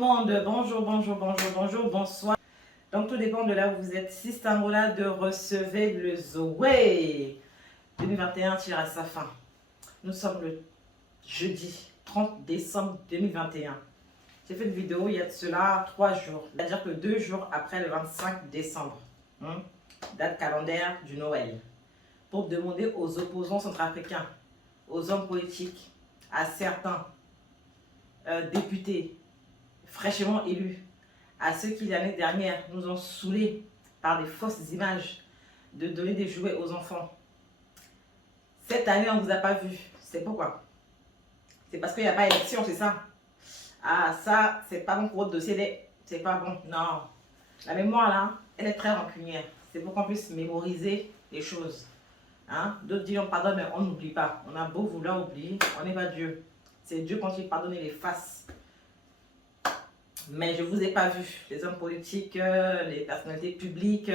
monde, bonjour, bonjour, bonjour, bonjour, bonsoir. Donc tout dépend de là où vous êtes. Si c'est un là de recevoir le Zoé. 2021 tire à sa fin. Nous sommes le jeudi 30 décembre 2021. J'ai fait une vidéo il y a de cela 3 jours. C'est-à-dire que 2 jours après le 25 décembre. Date calendaire du Noël. Pour demander aux opposants centrafricains, aux hommes politiques, à certains députés fraîchement élus, à ceux qui l'année dernière nous ont saoulés par des fausses images de donner des jouets aux enfants. Cette année, on ne vous a pas vu. C'est pourquoi? C'est parce qu'il n'y a pas élection, c'est ça? Ah, ça, c'est pas bon pour votre dossier. C'est pas bon. Non. La mémoire, là, elle est très rancunière. C'est pour qu'on puisse mémoriser les choses. Hein? D'autres disent on pardonne, mais on n'oublie pas. On a beau vouloir oublier, on n'est pas Dieu. C'est Dieu quand il pardonne les faces. Mais je ne vous ai pas vu. Les hommes politiques, les personnalités publiques,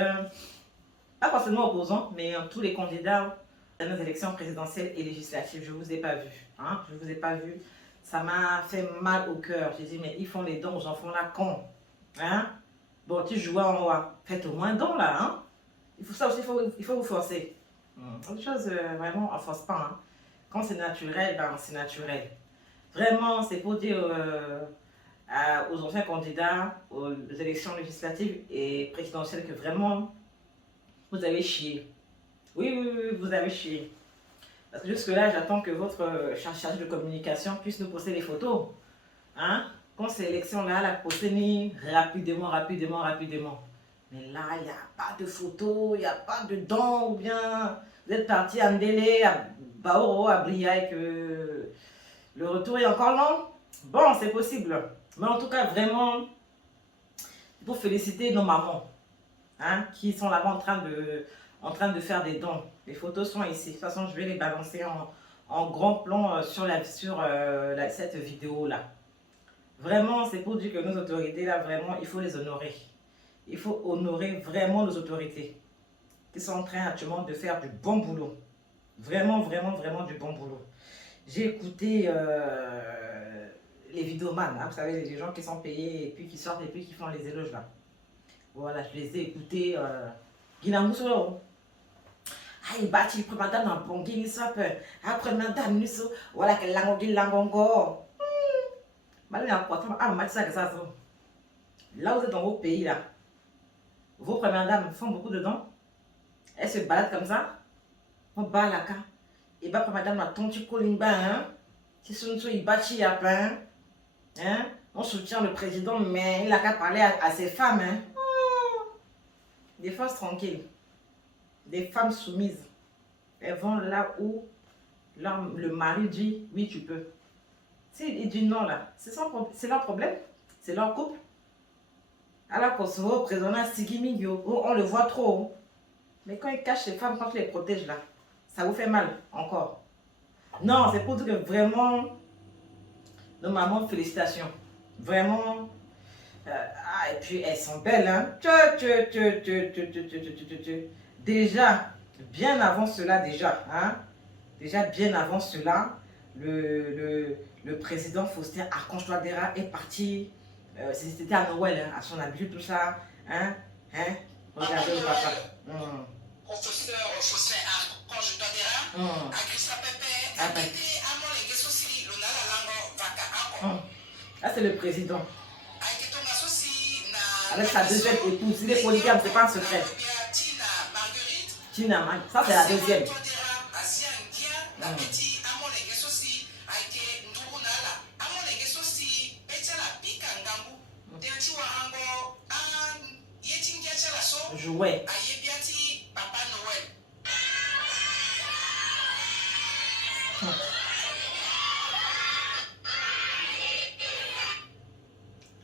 pas forcément opposants, mais tous les candidats dans les élections présidentielles et législatives, je ne vous ai pas vu. Hein? Je ne vous ai pas vu. Ça m'a fait mal au cœur. J'ai dit, mais ils font les dons aux enfants là, quand? Hein? Bon, tu joues en roi. Faites au moins don là. Hein? Il faut ça aussi, il faut vous forcer. Autre chose, vraiment, on ne force pas. Hein? Quand c'est naturel, ben, c'est naturel. Vraiment, c'est pour dire aux anciens candidats aux élections législatives et présidentielles que vraiment, vous avez chié. Oui, oui, oui, vous avez chié. Parce que jusque-là, j'attends que votre chargé de communication puisse nous poster les photos. Hein? Quand c'est élection-là, la poster rapidement, rapidement, rapidement. Mais là, il n'y a pas de photos, il n'y a pas de dons, ou bien vous êtes parti à Ndélé, à Baoro, à Bria, et que le retour est encore long. Bon, c'est possible. Mais en tout cas, vraiment, pour féliciter nos mamans, hein, qui sont là-bas en train de faire des dons. Les photos sont ici. De toute façon, je vais les balancer en grand plan sur cette vidéo-là. Vraiment, c'est pour dire que nos autorités, là, vraiment, il faut les honorer. Il faut honorer vraiment nos autorités qui sont en train actuellement de faire du bon boulot. Vraiment, vraiment, vraiment du bon boulot. J'ai écouté les vidéomans, hein, vous savez, les gens qui sont payés et puis qui sortent et puis qui font les éloges là. Voilà, je les ai écoutés. Guinamousso. Ah, il bâtit le madame dans bon guin, il s'appelle. Après, madame, nous sommes. Voilà, que langue dit langue encore. Madame, ah, ma ça que ça. Là, vous êtes dans vos pays là. Vos premières dames font beaucoup de dons. Elles se baladent comme ça. On bat la carte. Et bah, madame, la tontu colimba, hein. Si son il bâtit à pain. Hein? On soutient le président, mais il n'a qu'à parler à ses femmes. Hein? Des femmes tranquilles, des femmes soumises. Elles vont là où le mari dit oui, tu peux. S'il dit non, là, c'est leur problème, c'est leur couple. Alors qu'on se voit au président Sigimigyo, on le voit trop. Mais quand il cache les femmes, quand il les protège là, ça vous fait mal encore. Non, c'est pour dire que vraiment, nos mamans, félicitations. Vraiment. Et puis elles sont belles, hein. Déjà, bien avant cela, hein. Déjà bien avant cela, le président Faustin Archange Touadéra est parti. C'était à Noël, hein, à son habitude, tout ça. Hein. Regardez le papa. Professeur Faustin Archange Touadéra, à Christa Pepe, à Pété, à Molengue Sosili, Lonala Lango, Vaka Ako. Là, c'est le président. Avec sa deuxième épouse. Il est polygame, c'est pas un secret. Tina Marguerite. Ça, c'est la deuxième. Jouet.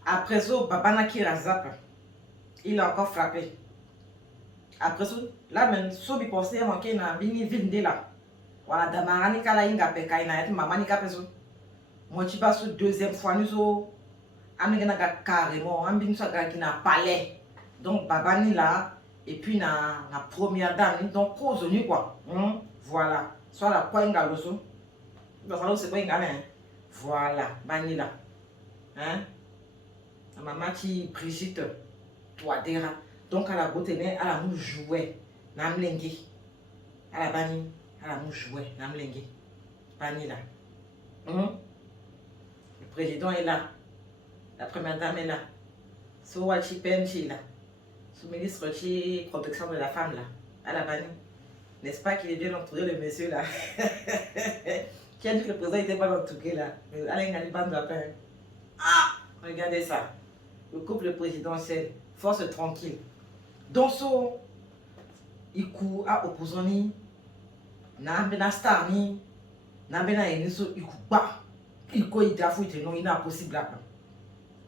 Après ça, Papa Naki Razap, il a encore frappé. Après ça, là, même, si vous pensez à manquer na bini vinde là. Voilà, Damarani Kala Inga Peka, ina et maman Nika Peso. Moi, tu passes deuxième fois, nous sommes. Amigana carrément, Ambin Saga qui n'a palais. Donc, Babani là, et puis na première dame, donc cause nu quoi. Voilà. Soit la poinga loso. Donc, ça c'est pas une gamin. Voilà, Bani là. Hein? La maman qui Brigitte Touadéra. Donc, à la beauté, à la mouche jouet. Namlengue. À la bani. À la mouche jouet. Namlengue. Bani là. Le président est là. La première dame est là. Souachi Penchi là. Sous-ministre de protection de la femme là. À la bani. N'est-ce pas qu'il est bien entouré, le monsieur là? Qui a dit que le président n'était pas entouré là? Alain Galiban de la peine. Ah! Regardez ça. Le couple présidentiel. Force tranquille. Donso. Iku a opposoni. Nambena star ni. Nambena eniso iku ba. Iko itafu ite non ina possible là.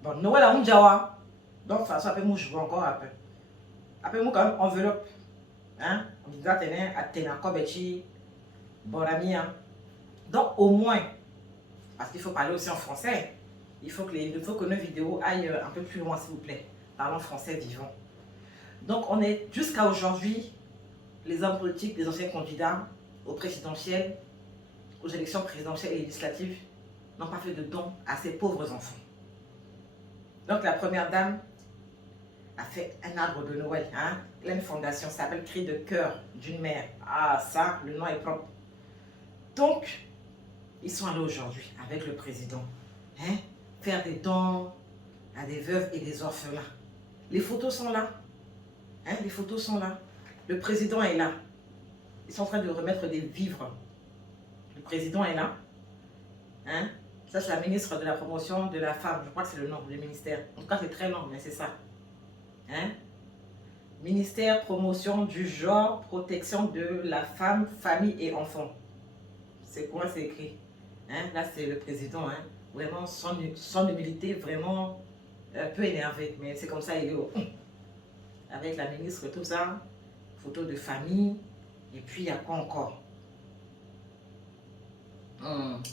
Bon, Noël a un jawa. Donc, ça après moi je joue encore après. Après moi quand même enveloppe. Hein? On dit là tenez à tenir encore petit. Bon ami hein. Donc au moins, parce qu'il faut parler aussi en français, il faut que nos vidéos aillent un peu plus loin s'il vous plaît. Parlons français vivant. Donc on est jusqu'à aujourd'hui, les hommes politiques, les anciens candidats aux présidentielles, aux élections présidentielles et législatives, n'ont pas fait de dons à ces pauvres enfants. Donc la première dame a fait un arbre de Noël. Hein? Elle a une fondation, ça s'appelle Cri de cœur d'une mère. Ah ça, le nom est propre. Donc, ils sont allés aujourd'hui avec le président hein, faire des dons à des veuves et des orphelins. Les photos sont là. Hein, les photos sont là. Le président est là. Ils sont en train de remettre des vivres. Le président est là. Hein? Ça, c'est la ministre de la promotion de la femme. Je crois que c'est le nom du ministère. En tout cas, c'est très long, mais c'est ça. Hein? Ministère promotion du genre, protection de la femme, famille et enfants. C'est quoi c'est écrit? Hein? Là, c'est le président. Hein? Vraiment, son humilité, vraiment un peu énervé. Mais c'est comme ça, il est au... Avec la ministre, tout ça. Photo de famille. Et puis, il y a quoi encore?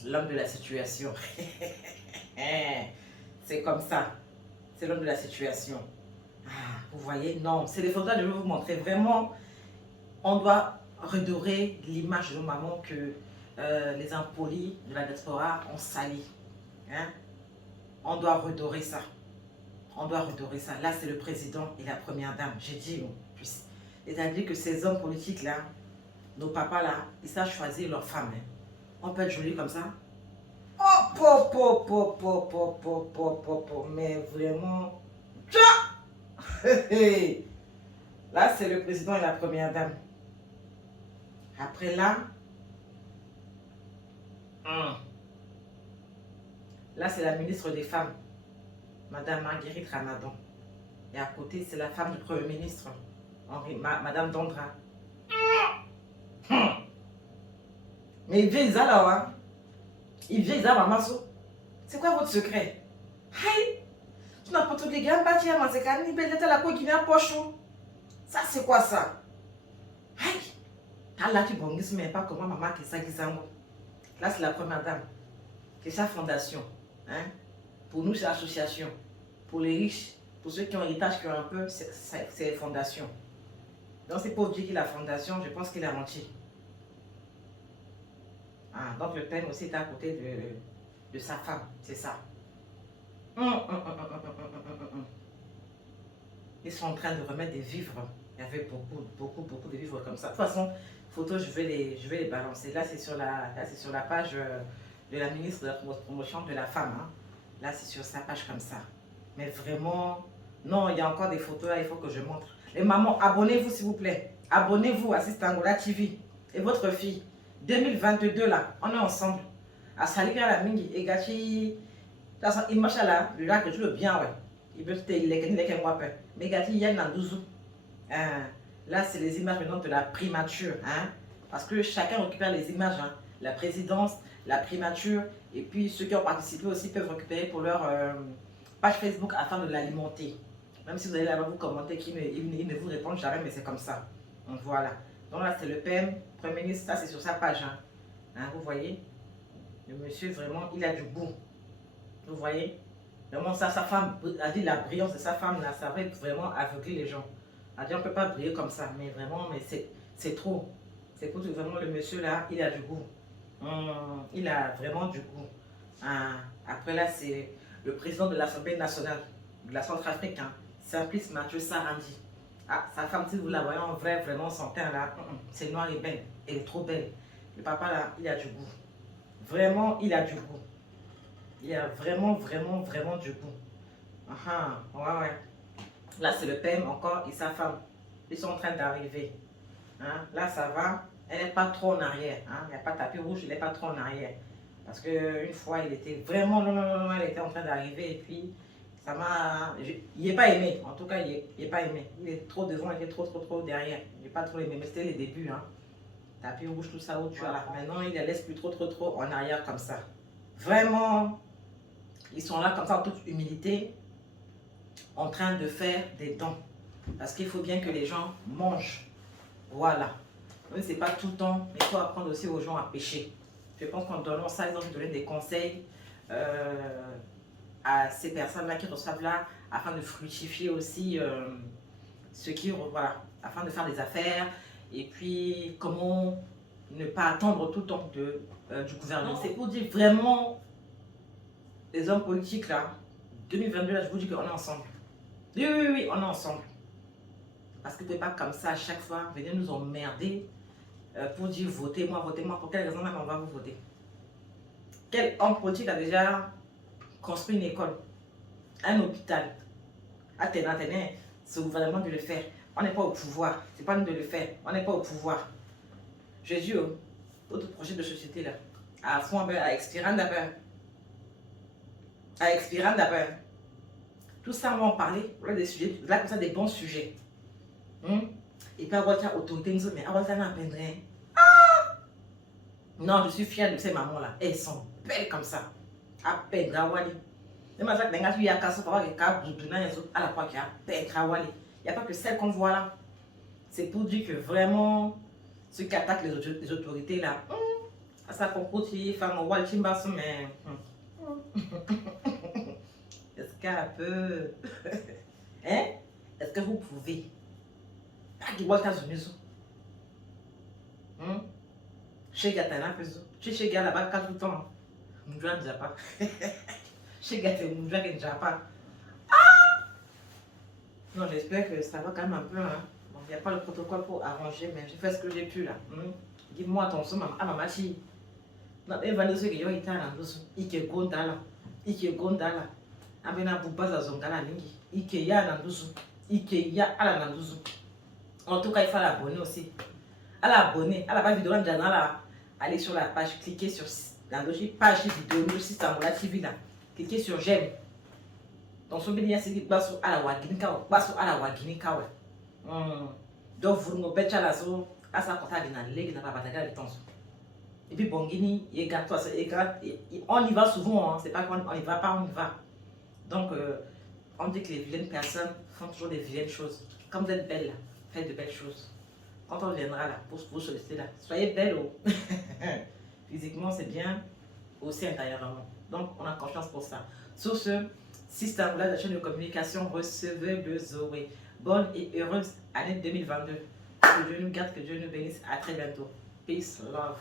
L'homme de la situation. C'est comme ça. C'est l'homme de la situation. Ah, vous voyez? Non, c'est les photos que je vais vous montrer. Vraiment, on doit redorer l'image de nos mamans que les impolis de la diaspora ont sali. Hein? On doit redorer ça. On doit redorer ça. Là, c'est le président et la première dame. J'ai dit, c'est-à-dire que ces hommes politiques-là, nos papas là, ils savent choisir leurs femmes. Hein. On peut être joli comme ça. Mais vraiment... Là, c'est le président et la première dame. Après là... Là, c'est la ministre des Femmes, Madame Marguerite Ramadan. Et à côté, c'est la femme du Premier ministre, Madame Dondra. Mais il vient là, hein? Il vient à Mamasso. C'est quoi votre secret? Hey! Tu n'as pas tout les gars, bâti à Mazekani, belle la quoi qui n'a pas chaud. Ça, c'est quoi ça? Hey! T'as là, tu bongues, mais pas comment maman qui ça qui ça. Là, c'est la première dame. C'est sa fondation. Hein? Pour nous, c'est l'association. Pour les riches, pour ceux qui ont héritage, qui ont un peu, c'est fondation. Donc, c'est pour dire qu'il a la fondation, je pense qu'il a menti. Ah, donc le père aussi est à côté de sa femme, c'est ça. Ils sont en train de remettre des vivres. Il y avait beaucoup de vivres comme ça. De toute façon, photos, je vais les balancer. Là, c'est sur la page de la ministre de la promotion de la femme. Hein. Là, c'est sur sa page comme ça. Mais vraiment, non, il y a encore des photos là, il faut que je montre. Les mamans, abonnez-vous s'il vous plaît. Abonnez-vous à Sistangola TV. Et votre fille. 2022 là, on est ensemble. À Salika la Mingi et Gachi. Il marche là, le lac, je le bien, ouais. Il veut te les mais Gachi, il y a une andouzou. Là, c'est les images maintenant de la primature. Hein? Parce que chacun récupère les images. Hein? La présidence, la primature. Et puis ceux qui ont participé aussi peuvent récupérer pour leur page Facebook afin de l'alimenter. Même si vous allez là-bas vous commenter, ils ne vous répondent jamais, mais c'est comme ça. Donc voilà. Donc là, c'est le PM, Premier ministre, ça c'est sur sa page. Hein. Hein, vous voyez? Le monsieur, vraiment, il a du goût. Vous voyez? Vraiment, ça, sa femme, a dit la brillance de sa femme, là, ça va vraiment aveugler les gens. Elle a dit, on ne peut pas briller comme ça, mais vraiment, mais c'est trop. C'est pour que vraiment, le monsieur, là, il a du goût. Il a vraiment du goût. Après, là, c'est le président de l'Assemblée nationale, de la Centrafrique, hein, Simplice Mathieu Sarandi. Ah, sa femme, si vous la voyez en vrai, vraiment son teint là, c'est noir et belle. Elle est trop belle. Le papa là, il a du goût. Vraiment, il a du goût. Il a vraiment du goût. Ouais. Là, c'est le PM encore et sa femme. Ils sont en train d'arriver. Hein? Là, ça va. Elle n'est pas trop en arrière. Hein? Il n'y a pas de tapis rouge, il n'est pas trop en arrière. Parce qu'une fois, il était vraiment... Non, elle était en train d'arriver et puis... Ça m'a... Il n'est pas aimé. En tout cas, il n'est pas aimé. Il est trop devant, il est trop derrière. Il n'est pas trop aimé. Mais c'était les débuts. Hein? Tapis rouge, tout ça, où tu as là. Maintenant, il ne laisse plus trop en arrière comme ça. Vraiment, ils sont là comme ça en toute humilité, en train de faire des dons. Parce qu'il faut bien que les gens mangent. Voilà. Ce n'est pas tout le temps, mais il faut apprendre aussi aux gens à pêcher. Je pense qu'en donnant ça, ils ont donné des conseils à ces personnes-là qui reçoivent là, afin de fructifier aussi ce qui, voilà, afin de faire des affaires. Et puis, comment ne pas attendre tout le temps du gouvernement. C'est pour dire vraiment, les hommes politiques là, 2022 là, je vous dis qu'on est ensemble. Oui, on est ensemble. Parce que vous ne pouvez pas comme ça à chaque fois venir nous emmerder pour dire votez-moi. Pour quelle raison même on va vous voter? Quel homme politique a déjà construit une école, un hôpital? Attendez, c'est au gouvernement de le faire. On n'est pas au pouvoir. C'est pas nous de le faire. On n'est pas au pouvoir. Jésus, votre projet de société là, à fond, à expirant d'abord. À expirant d'abord. Tout ça, on va en parler. Voilà des sujets, là, comme ça, des bons sujets. Et puis, avoir la autorité, mais avoir ça, n'a pas. Non, je suis fière de ces mamans-là. Elles sont belles comme ça. À peine, Rawali. Il n'y a pas que celles qu'on voit là. C'est pour dire que vraiment, ceux qui attaquent les autorités là, ça compose de femmes au Walchimba, mais. Est-ce qu'elle peut. Hein? Est-ce que vous pouvez? Pas de Walter Zunizo. Chez Gatana, chez Gala, là-bas, 4 temps. Nous ne déjà pas. Chez Gatana, nous ne déjà pas. Non, j'espère que ça va quand même un peu. Hein. Bon, il n'y a pas le protocole pour arranger, mais j'ai fait ce que j'ai pu là. Dis-moi attention, maman, si. Non, mais va nous dire que yo ita na ndoso. Ike gondala. Abena bubaza zongala mingi. Ike ya na ndoso. Ike ya ala na ndoso. En tout cas, il faut l'abonner aussi. À l'abonner, à la page vidéo, allez sur la page, cliquez sur la page vidéo, nous aussi, Istanbul TV là. Cliquez sur j'aime. Donc, ce billet, c'est qui passe à la Waginika, passe à la Waginika. Donc, vous ne pouvez pas faire à sa compta de la ligue, n'a pas bataillé le temps. Et puis, Bongini, il est gâteau, on y va souvent, hein. C'est pas qu'on y va pas, on y va. Donc, on dit que les vilaines personnes font toujours des vilaines choses. Comme vous êtes belle là, faites de belles choses. Quand on viendra là, pour vous solliciter là, soyez belle. Physiquement, c'est bien, aussi intérieurement. Donc, on a confiance pour ça. Sur ce, si c'est un la chaîne de communication, recevez de Zoé. Bonne et heureuse année 2022. Que Dieu nous garde, que Dieu nous bénisse. À très bientôt. Peace, love.